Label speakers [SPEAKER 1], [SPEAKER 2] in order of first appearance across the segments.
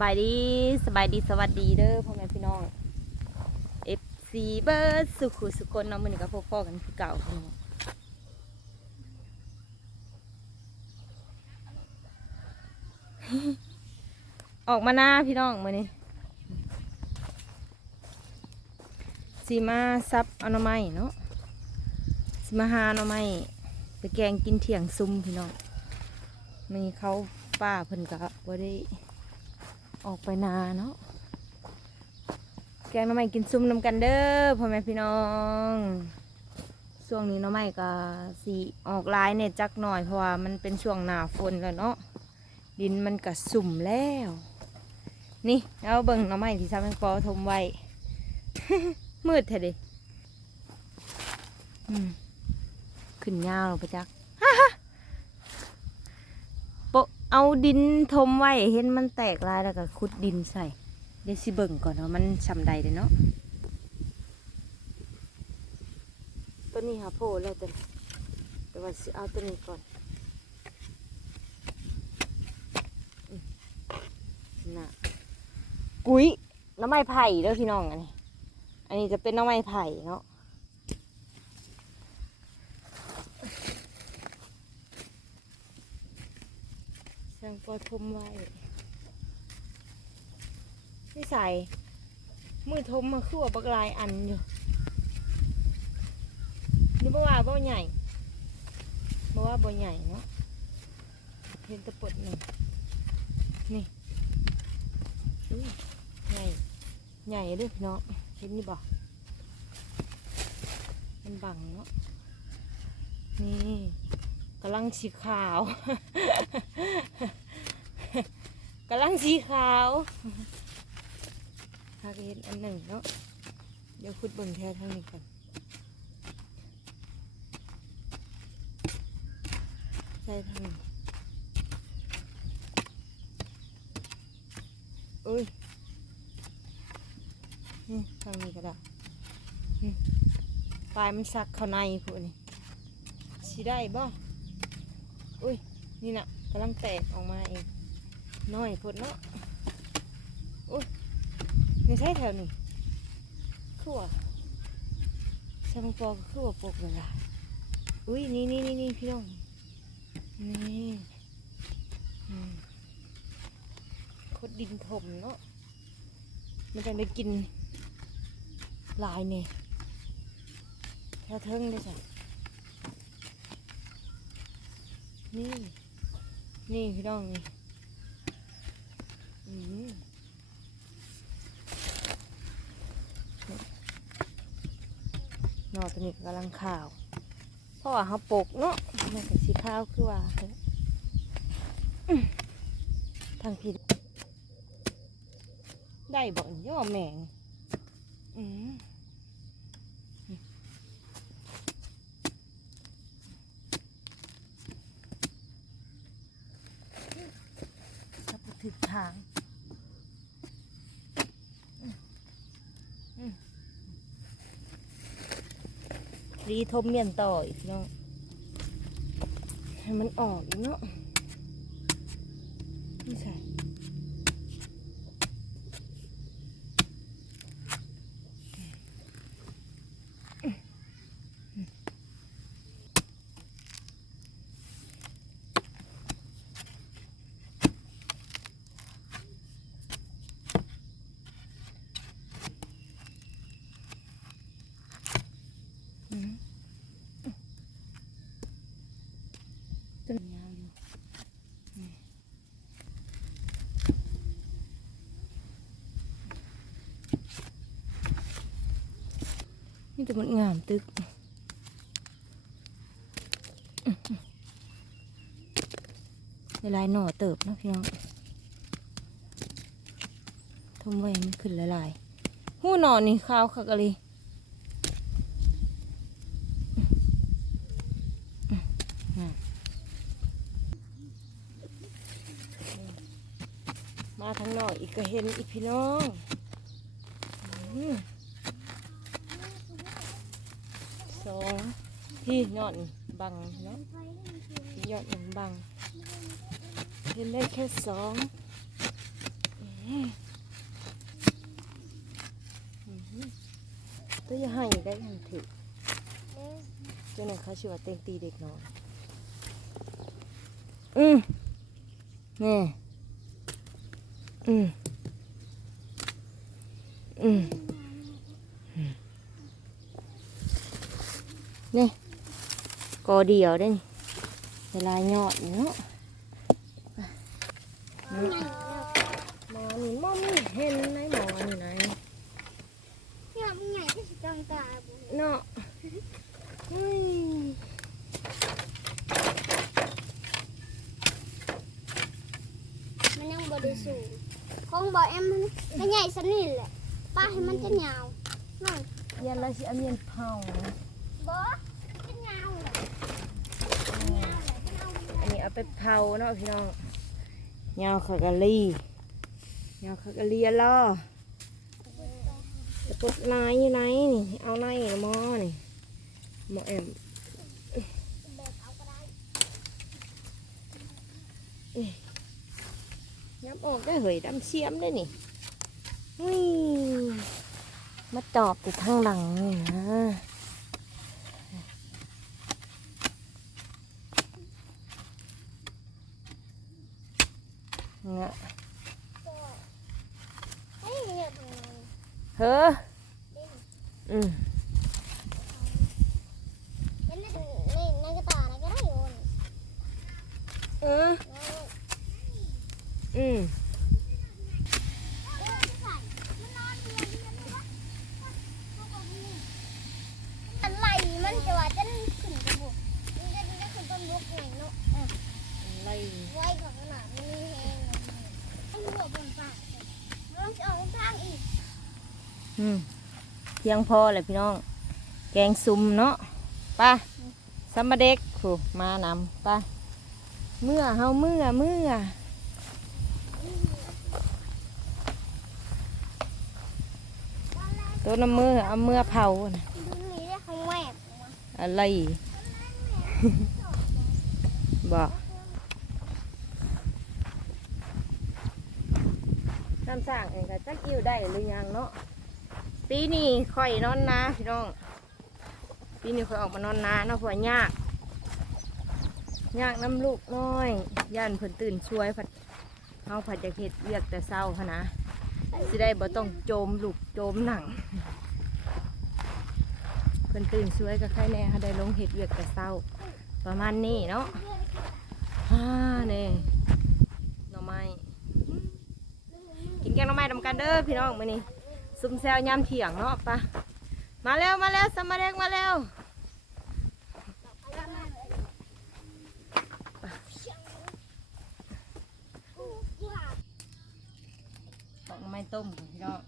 [SPEAKER 1] บายดีสบายดีสวัสดีเด้อพ่อแม่พี่น้อง FC เบิร์ดสุขุสุคนน้องมือนี้ก็พบพ่อกันคือเก่าพี่น้อออกมาหน้าพี่น้องมือนี้สีมาซับอน่อไม้เนาะสีมาหาหน่อไม้ไปแกงกินเที่ยงซุ่มพี่น้องมีเขาป้าเพิ่นก็บ่ได้ ออกไปนาเนาะแกงน้ำไม้กินซุ่มน้ำกันเด้อพ่อแม่พี่น้องช่วงนี้น้ำไม้ก็สีออกลายเนี่ยจักหน่อยเพราะว่ามันเป็นช่วงหนาฝนแล้วเนาะดินมันก็สุ่มแล้ว นี่เอาเบิ่งน้ำไม้ที่ทำให้ปอทมไว้มืดแท้เดิขึ้นยาวลงไปจัก โปะ เอาดินทมไว้เห็นมันแตกลายแล้วก็ขุดดินใส่เดี๋ยวสิเบิ่งก่อนว่ามันชำใดเลยเนาะตัวนี้หาโพแล้วแต่แต่ว่าสิเอาตัวนี้ก่อนน่ะกุ้ยน้ำไม้ไผ่เด้อพี่น้องอันนี้ อันนี้จะเป็นน้ำไม้ไผ่เนาะ สังปอทมไว้นี่ใส่มือทมมาคือว่าบักลายอันอยู่นี่บ่ว่าบ่ใหญ่บ่ว่าบ่ใหญ่เนาะเห็นตะปดหนึ่งนี่ใหญ่ใหญ่ด้วยพี่น้องเห็นนี่บ่มันบังเนาะนี่กำลังสีขาว กำลังสีขาวหากเห็นอันหนึ่งเนาะเดี๋ยวคุดเบิ่งแท้ทางนี้กันใช่ทางนี้อุ้ยนี่ทางนี้ก็ได้ปลายมันซักเข้าในพวกนี้สีได้บ่อุ้ย นี่นะกำลังแตกออกมาเอง น้อยพดเนาะอุ้ยไม่ใช่แถวนี้คือว่าสมปอก็คือว่าปกเวลาอุ้ยนี่นี่นี่นี่พี่น้องนี่คดดินถมเนาะมันจะได้กินลายเนี่ยแถวเทิงได้จ้ะนี่ นี่พี่น้องนี่ นอตัวนี้กำลังข่าว เพราะว่าเขาปกเนาะมันก็สีข้าวคือว่าทางผิด ได้บ่อนย่อแมงอืมถ้าไปถึงทางอืมอืม รีทมเมียนต่ออีกเนาะให้มันออกอีกเนาะนี่ใช่อืมต้นยาวอยู่อืม นี่แต่มันงามตึกเวลายหน่อเติบนะพี่น้องทมไว้ให้มันขึ้นหลายหู้หน่อนี่ขาวคักอะไรมาทางนอกอีกก็เห็นอีกพี่น้องอืมสอง พี่ยอดบังเนาะยอดหนึ่งบัง เห็นได้แค่สองตัวอย่าให้ได้ทันถือเจ้าหนึ่งเขาชื่อว่าเต็งตีเด็กน้อยอืมนี่อืมอืมนี่ อเดียวได้นี่เวลายอดเนาะหมอนี่มอมีเห็นไหนหมอนี่ไหน
[SPEAKER 2] เนี่ยมันใหญ่ที่สุดจังตาบุ
[SPEAKER 1] เนาะเฮ้ย
[SPEAKER 2] มันยังบริสุทธิ์ของบอแอมมันมันใหญ่สันนี่แหละป้าให้มันจะยาวนั่น
[SPEAKER 1] ยันละสิเอาเมียนเผา
[SPEAKER 2] บอจะยาวเลยยาวเลยมันเอา
[SPEAKER 1] อันนี้เอา ไปเผาเนาะพี่น้องยาวขากะลียาวขากะลีอะล่อจะปดนายอยู่ไหนนี่ เอานายหมอนี่หมอแอม
[SPEAKER 2] แบบเอาก็ได้
[SPEAKER 1] ยับออกได้เหยดำเสียมได้นี่อุ้ยมาจอบติดทางหลังนี่นะเนี่ย
[SPEAKER 2] เฮ้ยเนี่ย ตรงนี้
[SPEAKER 1] เฮ้ออืม
[SPEAKER 2] เห็นในในในกระตานะก็ได้อยู่นี่
[SPEAKER 1] เอออืม
[SPEAKER 2] เออใส่มันนอนเรียนเรียนเลยวะอะไรมันจะว่าจะขึ้นกระบุกมันจะจะขึ้นต้นบุกไงเนาะ
[SPEAKER 1] อะไร
[SPEAKER 2] ไว้ของขนาดนี้เองมันหัวบนปากลองจะออกทางอีก
[SPEAKER 1] อืมเพียงพอเลยพี่น้อง แกงซุ่มเนาะไป้าสมมาเด็กผูมานำไป้าเมื่อเฮาเมื่อเมื่อตัวน้ำมือเอาเมื่อเผานะ
[SPEAKER 2] อะ
[SPEAKER 1] ไรบอกน้ำสร้างเองก็จักอิ่วได้หรือยังเนาะ ปีนี้ค่อยนอนนาพี่น้อง ปีนี้ค่อยออกมานอนนาเนาะเพราะว่ายากยากน้ำลูกน้อย ย่านเพิ่นตื่นช่วยผัดเฮาผัดจะเฮ็ดเวียกแต่เศร้าค่ะนะสิได้บ่ต้องโจมลูกโจมหนัง เพิ่นตื่นช่วยก็ใครแน่ค่ะได้ลงเฮ็ดเวียกแต่เศร้า ประมาณนี้เนาะฮ่านี่หน่อไม้กินแกงหน่อไม้ดำกันเด้อพี่น้องมื้อนี้ ซุ่มแซวยามเที่ยงเนาะปะมาแล้วมาแล้วสมมาเด็กมาแล้วดอกไม้ต้มของพี่น้อง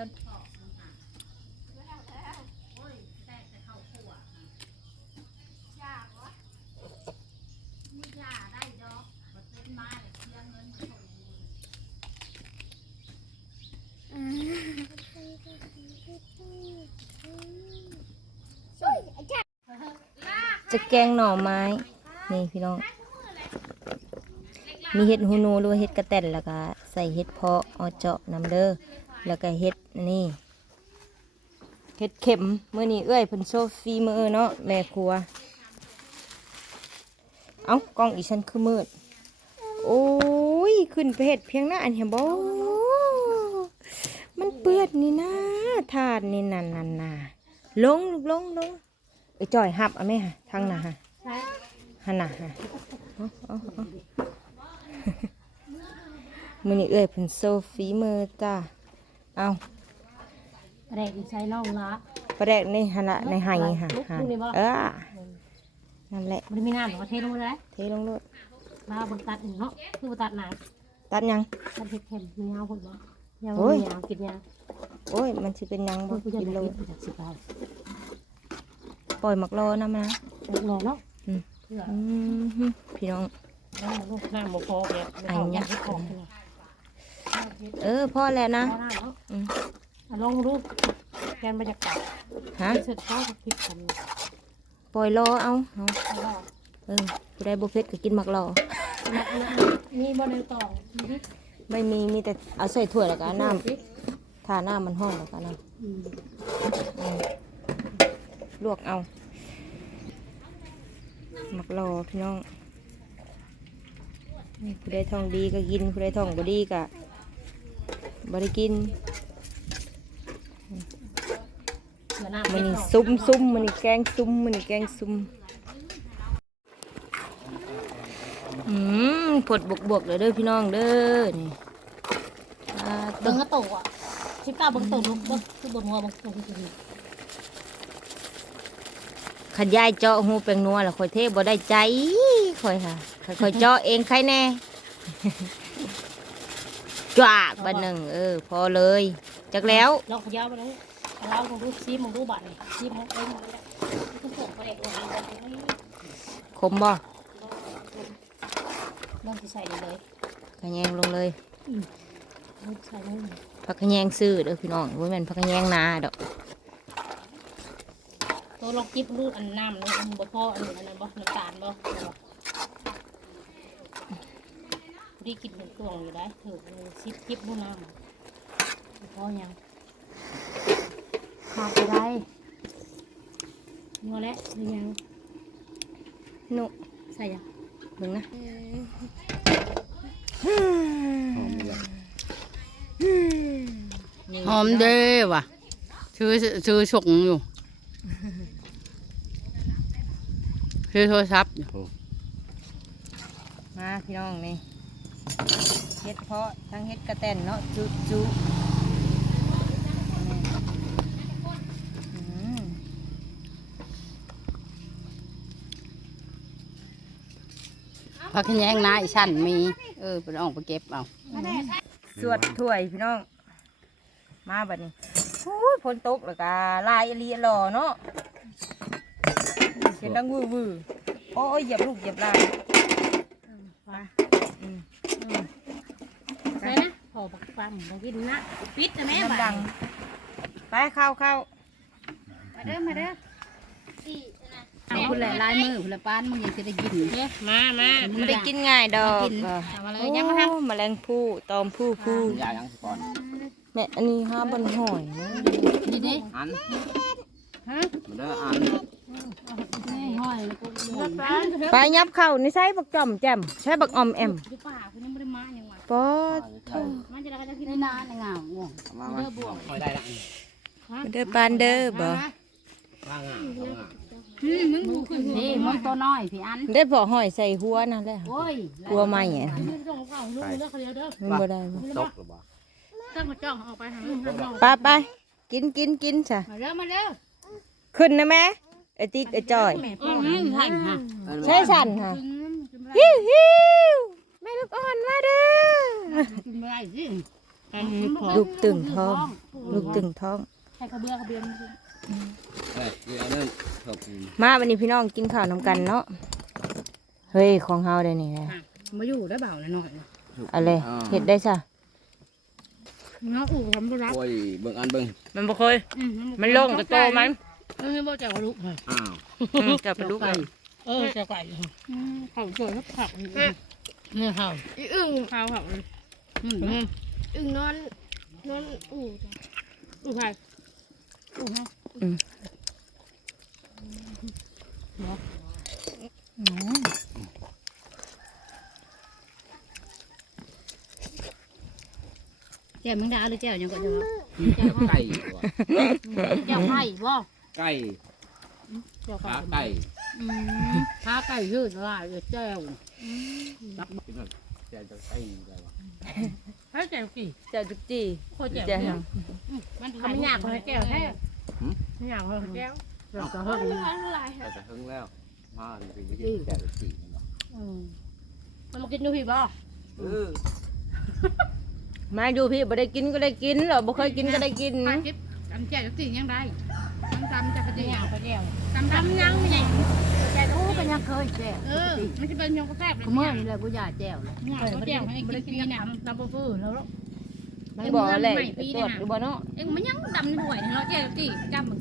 [SPEAKER 1] ๆต้นจะแกงหน่อไม้ นี่พี่น้อง มีเห็ดหูหนูหรือเห็ดกระแตนแล้วก็ใส่เห็ดเพาะเอเจาะน้ำเด้อ แล้วก็เห็ดนี่เห็ดเข็มมื้อนี้เอ้ยเพิ่นโซฟีมือเนาะแม่ครัว เอ้ากล้องอีฉันคือมืด โอ้ยขึ้นไปเห็ดเพียงหน้าอันเห็นบ่มันเปื้อนนี่นะถาดนี่นั่นนั่นน่ะลงลูกลงลงไอ้จ่อยหับอาไหมฮะทางน่ะฮะหันน่ะฮะเอาเอาเอามือนี้เอ้ยเพิ่นโซฟีมือจ้า เอา
[SPEAKER 3] แรกใช้น่องละ
[SPEAKER 1] ประแดกในหันละในไห้ค่ะ
[SPEAKER 3] ลุก
[SPEAKER 1] ค่ะ
[SPEAKER 3] ลุกนี่บ่
[SPEAKER 1] เออนั่นแหละ
[SPEAKER 3] มันไม่นานหรอกเทลงเลย
[SPEAKER 1] เทลงด้วย
[SPEAKER 3] มาบนตัดหนึ่งเนาะคือบนตัดหนา
[SPEAKER 1] ตัดยัง
[SPEAKER 3] ตัดเผ็ดเค็มมียาวคนบ่ยาว
[SPEAKER 1] โอ้ย
[SPEAKER 3] มียาวกินยาว
[SPEAKER 1] โอ้ยมันสิเป็นยังบ่
[SPEAKER 3] ผู้ใหญ่
[SPEAKER 1] กินโล
[SPEAKER 3] กินจากสิบเอา
[SPEAKER 1] ปล่อยหมักโลนะมานะ
[SPEAKER 3] รอเนาะ
[SPEAKER 1] อืม
[SPEAKER 3] เพื่อ
[SPEAKER 1] อืมฮึพี่น้อง
[SPEAKER 3] น้ำลูกน้ำโมโคเนี่ยไม่เอาอยากให้ของ เลย
[SPEAKER 1] เออพ่อแล้วนะ
[SPEAKER 3] พอได้เนาะ
[SPEAKER 1] อืม
[SPEAKER 3] อะลองดูแกนบรรยากาศ
[SPEAKER 1] ฮะ
[SPEAKER 3] เสร็จเขาก็คลิปกัน
[SPEAKER 1] ปล่อยรอเอาเอา
[SPEAKER 3] แล้วก็
[SPEAKER 1] เออผู้ใดบ่เผ็ดก็กินหมักรอ
[SPEAKER 3] นักนักมีบอลในต่อมีดิ
[SPEAKER 1] ไม่มีมีแต่เอาใส่ถ้วยแล้วก็เอาน้
[SPEAKER 3] ดิำ
[SPEAKER 1] ทาน้ำมันห้อนแล้วก็น้
[SPEAKER 3] อืมำ
[SPEAKER 1] อืมลวกเอาหมักรอพี่น้องนี่ผู้ใดท้องดีก็กินผู้ใดท้องบ่ดีก็ บ่ได้กิน
[SPEAKER 3] เดี๋ยวน้ำ
[SPEAKER 1] มันนี่
[SPEAKER 3] เผ็ด
[SPEAKER 1] ซุ่มซุ่มมันนี่แกงซุ่มมันนี่แกงซุ่มอืมผดบวกบวกๆเลยเด้อพี่น้องเด้อนี่อ่า
[SPEAKER 3] เบิ่
[SPEAKER 1] ต้
[SPEAKER 3] ง
[SPEAKER 1] ง
[SPEAKER 3] กระโตอะชิปตาเบิ่งโตลูกเบิ่งคือบนหัวเบิ่งโตคือคือ
[SPEAKER 1] ขันยายเจาะหูเป็นนัวแล้วคอยเทบ่ได้ใจคอยค่ะคอยเจาะเองใครแน่ จวากบันหนึ่งเออ พอเลยจักแล้ว
[SPEAKER 3] ลองขย้าวไปเลยเราลองดูซีมองดูบัตรซีมองเอ็มองได้ทุกคนก็ได้ลองดู
[SPEAKER 1] คมบ่
[SPEAKER 3] ลองใส่เลย
[SPEAKER 1] ขะแยงลงเลยผักขะแยงซื้อเด้อพี่น้องว่าม่นผักขะแยงนาดอก
[SPEAKER 3] ตัวลองจิบรูดอันน้ำเลยอันบ่พออันอันนั้นบ่น้ำตาลบ่ ดีกินเป็นตัวอยู่ได้ถือซิปจิบรูน้ำพอยังขาดอะไรนัวแล้วหรือยังห
[SPEAKER 1] นุ
[SPEAKER 3] ใส่ยัง
[SPEAKER 1] เบิ่งนะ
[SPEAKER 4] หอมเด้ว่ะชื่อชื่อฉกอยู่ชื่อโทรศัพท์อยู่
[SPEAKER 1] มาพี่น้องนี่ เฮ็ดเพาะทั้งเฮ็ดกระแตนเนาะจุจุอืม
[SPEAKER 4] พักแยงนาอีชั้นมีเออไปเออกไปเก็บเอา
[SPEAKER 1] สวดถ้วยพี่น้อง มาบัดนี้โอ้ยฝนตกแล้วก็ลายอีหลีหล่อเนาะเสียงดังวือวือโอ้ยเหยียบลูกเหยียบลายมาอืม
[SPEAKER 3] ใส่นะพ อบักปั๊มบักกินนะปิดนะแม่
[SPEAKER 1] น้ำ
[SPEAKER 3] บั
[SPEAKER 1] ดั
[SPEAKER 3] ง
[SPEAKER 1] งไปเข้าเข้า
[SPEAKER 3] มาเด้อมาเด้อ
[SPEAKER 2] สี่นะ
[SPEAKER 4] เอาคุณแหละลายมือคุณแหละป้านมึงยังจะได้กิน
[SPEAKER 3] เนี่ยมามา
[SPEAKER 1] ไม่ได้กินง่ายดอก
[SPEAKER 3] ทำอะไร
[SPEAKER 1] โอ้
[SPEAKER 3] ยังมาท
[SPEAKER 1] แมลงผู้ตอมผู้ผู้
[SPEAKER 5] ยายังก่อน
[SPEAKER 1] แม่อันนี้ห้าบนหอยนะ
[SPEAKER 4] นี่เด้
[SPEAKER 5] อันำ
[SPEAKER 3] ฮะ
[SPEAKER 5] มาเด้ออัน
[SPEAKER 4] นี่ห้อยแล้วก็หมุน
[SPEAKER 1] ไปยับเข้านี่ใช้บักจ่อมแจ่มใช้บักออมแอม
[SPEAKER 3] อยู่ป่าคุณยังไม่ได้มาอย่างวะ
[SPEAKER 1] ปอด
[SPEAKER 3] มันจะได้จะกิน
[SPEAKER 4] ในนาในเงาง่วง
[SPEAKER 5] มามาคอยได้ละ
[SPEAKER 1] เด้อปานเด้อบ่
[SPEAKER 5] ว่างอะว่างอะ
[SPEAKER 3] มึงดูขึ้น
[SPEAKER 4] นี่มันตัวน้อยพี่อัน
[SPEAKER 1] ได้พอหอยใส่หัวนั่นแหละ
[SPEAKER 4] โอ้ย
[SPEAKER 1] กลัวไหมอะ
[SPEAKER 3] มึงต้องเอาลูกเด้อเขาเดียวเด้อ
[SPEAKER 1] มันบ่ได้บ่
[SPEAKER 5] ตกหรือเปล่า
[SPEAKER 3] ตั้งกระจ้องออกไปหาลูกน้อง
[SPEAKER 1] ไปไปกินกินกินจ้ะ
[SPEAKER 3] มาเด้อมาเด้อ
[SPEAKER 1] ขึ้นนะแม่ไอติ๊กไอจอย
[SPEAKER 3] แม่
[SPEAKER 4] อื
[SPEAKER 3] พ่อ
[SPEAKER 4] มใช่ฮะ
[SPEAKER 1] ใช่สั่นค่ะฮิวฮิวแม่ลูกอ่อนมาเด้อ
[SPEAKER 4] กินไม่ได้สิ
[SPEAKER 1] ลูกตึงท้อง ลูกตึงท้อง
[SPEAKER 3] ให้กระเบื้องกระเบื้อง
[SPEAKER 5] เฮ้ยเดี๋ยวนั่นถก
[SPEAKER 1] มาวันนี้พี่น้องกินข้าวนำกันเนาะเฮ้ยของเฮาได้นี่แหละ
[SPEAKER 4] มาอยู่ได้เบาหน่อย
[SPEAKER 1] อะไรเห็ดได้จ้ะ
[SPEAKER 3] น้องอู่ทำธุระ
[SPEAKER 5] โอ้ยเบิ่งอันเบิ่ง
[SPEAKER 1] มันบ่เคยมันลงกับโตมัน
[SPEAKER 3] เออบอกจะเอาลูก
[SPEAKER 5] อ้าว
[SPEAKER 1] จะไปลูกเลย
[SPEAKER 3] เออจะไก่เขาสวยแล้วผักเนี่ยเขา
[SPEAKER 2] อีอึ่ง
[SPEAKER 3] ข้าวผัก
[SPEAKER 4] อืม
[SPEAKER 2] อึ่งนอนนอนอู่จ้ะ
[SPEAKER 3] อู่ไผ่อู่ฮะ
[SPEAKER 4] แจ่วมึงดาหรือแจ่วยังก็จะ
[SPEAKER 5] ไก่ว่ะ
[SPEAKER 3] แก้วไผ่บ่
[SPEAKER 5] ไก่
[SPEAKER 3] แก้ว
[SPEAKER 5] ขา
[SPEAKER 3] ไก่
[SPEAKER 5] ไก่
[SPEAKER 4] ขาไก่ยืดลายแจ่ว
[SPEAKER 5] นักกินแบบแกจะไก่อะไรวะ
[SPEAKER 3] ให้แก้วกี่
[SPEAKER 1] เจ้าจุกจี้
[SPEAKER 3] โคตรแก้ว
[SPEAKER 1] เจ้าหยัง
[SPEAKER 3] มันทำยากเลยแก้วแท้ไม่อยากเลยแก้วเราก็เฮิ่
[SPEAKER 2] ไม่รู้อะไร
[SPEAKER 5] แต่จะหึงแล้วมาถึงไปกินแกจะสีเนาะ
[SPEAKER 3] มันมากินดูพี่บ่
[SPEAKER 5] เออ
[SPEAKER 1] มาอยู่พี่บ่ได้กินก็ได้กินเหรอบ่เคยกินก็ได้กิน
[SPEAKER 4] ปลาจิ๊บอันแจ่วจียังได้ ตำตำจะกระ
[SPEAKER 3] ไม่
[SPEAKER 4] เจี
[SPEAKER 3] อยาก
[SPEAKER 4] ยว
[SPEAKER 3] ไปแก้ว
[SPEAKER 4] ตำตำยังไม่ใหญ่
[SPEAKER 3] แก้วโอ้เป็นยังเคยแก้ว
[SPEAKER 4] เออมันจะเป็นยงกระแทบเลย
[SPEAKER 3] เมื่อ
[SPEAKER 4] เนี่ย
[SPEAKER 3] นี่เลยกูอยากแก้วเลย
[SPEAKER 4] เนี่ยเขาแจ่วให้กินปีน่ะ
[SPEAKER 3] ตำปูฟื้นแล้ว
[SPEAKER 1] มันบอกแหละตรวจหรือบ่เนาะ
[SPEAKER 4] เอ็งมันยังดำในถ้วยเนาะเจ๊ตีจำมัน